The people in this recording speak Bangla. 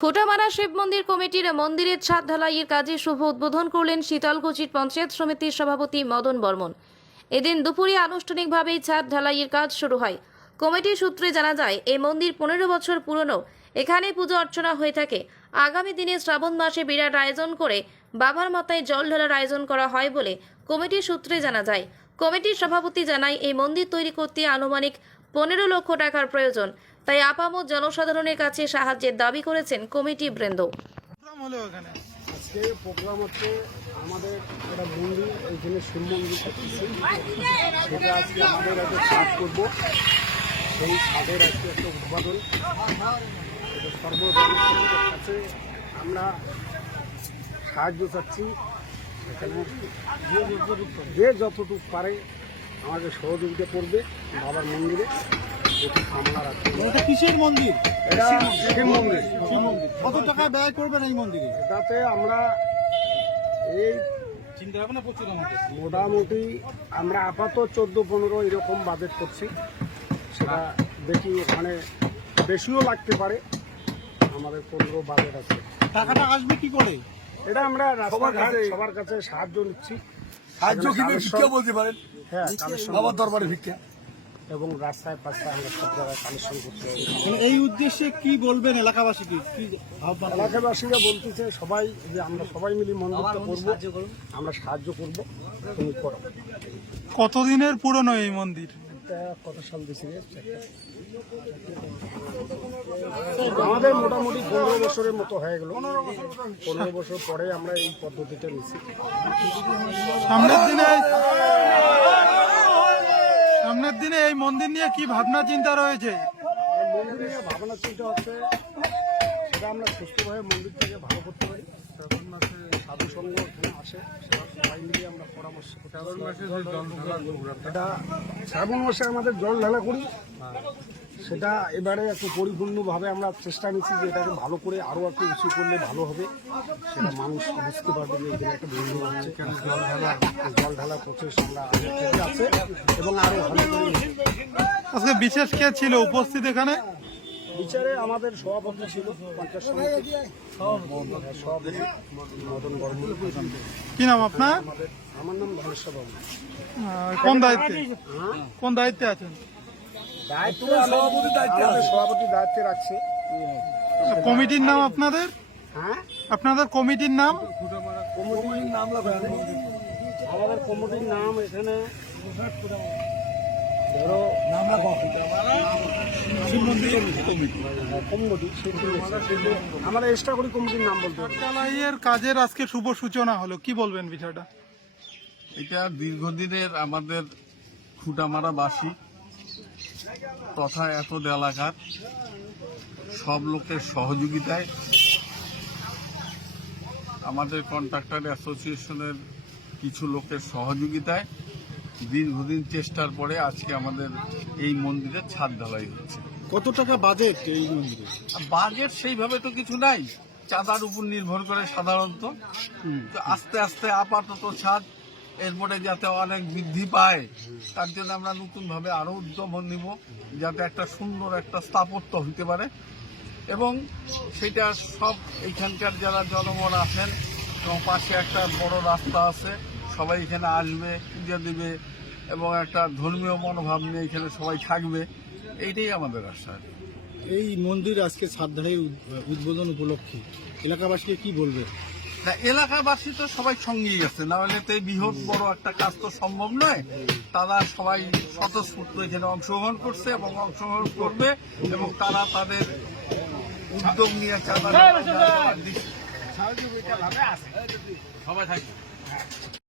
ফুটামারা শিব মন্দির কমিটির মন্দিরের ছাদ ঢালাইয়ের কাজে শুভ উদ্বোধন করলেন শীতলকুচির পঞ্চায়েত সমিতির সভাপতি মদন বর্মন। এদিন দুপুরে আনুষ্ঠানিকভাবে ছাদ ঢালাইয়ের কাজ শুরু হয়। কমিটি সূত্রে জানা যায়, এই মন্দির 15 বছর পুরনো। এখানে পুজো অর্চনা হয়ে থাকে। আগামী দিনে শ্রাবণ মাসে বিরাট আয়োজন করে বাবার মাথায় জল ঢালার আয়োজন করা হয় বলে কমিটির সূত্রে জানা যায়। কমিটির সভাপতি জানায়, এই মন্দির তৈরি করতে আনুমানিক 15 লক্ষ টাকার প্রয়োজন। তাই আপামর জনসাধারণের কাছে সাহায্যের দাবি করেছেন কমিটি বৃন্দ। আজকে প্রোগ্রাম হচ্ছে আমাদের একটা মন্দির, এইখানে শিব মন্দির সেটা আজকে আমাদের একটা ছাদ করবো। সেই ছাদের আজকে একটা উদ্বোধন। এটা সর্বজনের কাছে আমরা সাহায্য চাচ্ছি। এখানে যে যতটুকু পারে আমাদের সহযোগিতা করবে বাবার মন্দিরে। এটা কিসের মন্দির? এটা শিব মন্দির। শিব মন্দির। কত টাকা ব্যয় করবেন এই মন্দিরে? এটাতে আমরা এই চিন্তা ভাবনা করছিলাম মোটামুটি আমরা আপাতত 14-15 এরকম বাজেট করছি। সেটা দেখি, ওখানে বেশিও লাগতে পারে। আমাদের 15 বাজেট আছে। টাকাটা আসবে কি করে? এটা আমরা সবার কাছে সাহায্য নিচ্ছি। সাহায্য কি ভিক্ষা বলতে পারেন? হ্যাঁ, বাবার দরবারে ভিক্ষা এবং রাস্তায় পাশায় আমরা সব জায়গায় কালেকশন করতে হবে। এই উদ্দেশ্যে কি বলবেন এলাকাবাসীকে? কি এলাকাবাসীরা বলতেছে সবাই যে আমরা সবাই মিলে মন্দিরটা করবো, আমরা সাহায্য করবো, তুমি করো। কতদিনের পুরনো এই মন্দির? কত সাল দিয়েছি? আমাদের মোটামুটি 15 বছরের মতো হয়ে গেল। 15 বছর পরে আমরা এই পদ্ধতিটা নিচ্ছি। সামনের দিনে এই মন্দির নিয়ে কি ভাবনা চিন্তা রয়েছে? মন্দির নিয়ে ভাবনা চিন্তা হচ্ছে সেটা আমরা সুস্থভাবে মন্দিরটাকে ভালো করতে পারি। শ্রাবণ মাসে সাধু সঙ্গ এখানে আসে, সবাই মিলিয়ে আমরা পরামর্শ করতে। এটা শ্রাবণ মাসে আমাদের জল ঢালা করি। সেটা এবারে একটু পরিপূর্ণভাবে আমরা চেষ্টা নিচ্ছি যে এটাকে ভালো করে আরও একটু উঁচু করলে ভালো হবে। সেটা মানুষ বুঝতে পারবে যে এখানে একটা বন্ধু হচ্ছে, কেন জল ঢালা প্রচেষ আমরা আগে থেকে আছে এবং আরও ভালো করে। আজকে বিশেষ কে ছিল উপস্থিত এখানে? বিচারে আমাদের সভাপতি ছিল, পঞ্চায়েত সমিতি সভাপতি মদন বর্মন। কি নাম আপনার? আমার নাম ধনেশ্বর বাবু। কোন দায়িত্বে আছেন? সভাপতি দায়িত্বে রাখছে। কমিটির নাম আপনাদের? হ্যাঁ, আপনাদের কমিটির নাম? কমিটির নাম আমাদের কমিটির নাম এখানে ধরো আমরা এক্সট্রা করি কমিটির নাম বলতে হবে। ঢালাইয়ের কাজের আজকে শুভ সূচনা হলো, কি বলবেন বিষয়টা? এটা দীর্ঘদিনের আমাদের ফুটামারাবাসী তথা এত এলাকার সব লোকের সহযোগিতায়, আমাদের কন্ট্রাক্টর অ্যাসোসিয়েশনের কিছু লোকের সহযোগিতায় দীর্ঘদিন চেষ্টার পরে আজকে আমাদের এই মন্দিরে ছাদ ঢালাই হচ্ছে। কত টাকা বাজেট এই মন্দিরে? বাজেট সেইভাবে তো কিছু নাই, চাঁদার উপর নির্ভর করে সাধারণত। তো আস্তে আস্তে আপাতত ছাদ, এরপরে যাতে অনেক বৃদ্ধি পায় তার জন্য আমরা নতুনভাবে আরও উদ্যম নিব, যাতে একটা সুন্দর একটা স্থাপত্য হতে পারে। এবং সেটা সব এইখানকার যারা জনগণ আছেন এবং পাশে একটা বড় রাস্তা আছে, সবাই এখানে আসবে, পূজা দেবে এবং একটা ধর্মীয় মনোভাব নিয়ে এখানে সবাই থাকবে, এইটাই আমাদের আশা। এই মন্দির আজকে ছাদ ঢালাই উদ্বোধন উপলক্ষে এলাকাবাসীকে কি বলবে? না, এলাকাবাসী তো সবাই সঙ্গেই আছে, না হলে তো এই বৃহৎ বড় একটা কাজ তো সম্ভব নয়। তারা সবাই স্বতঃস্ফূর্ত এখানে অংশগ্রহণ করছে এবং অংশগ্রহণ করবে এবং তারা তাদের উদ্যোগ নিয়ে চাঁদা সবাই থাকবে।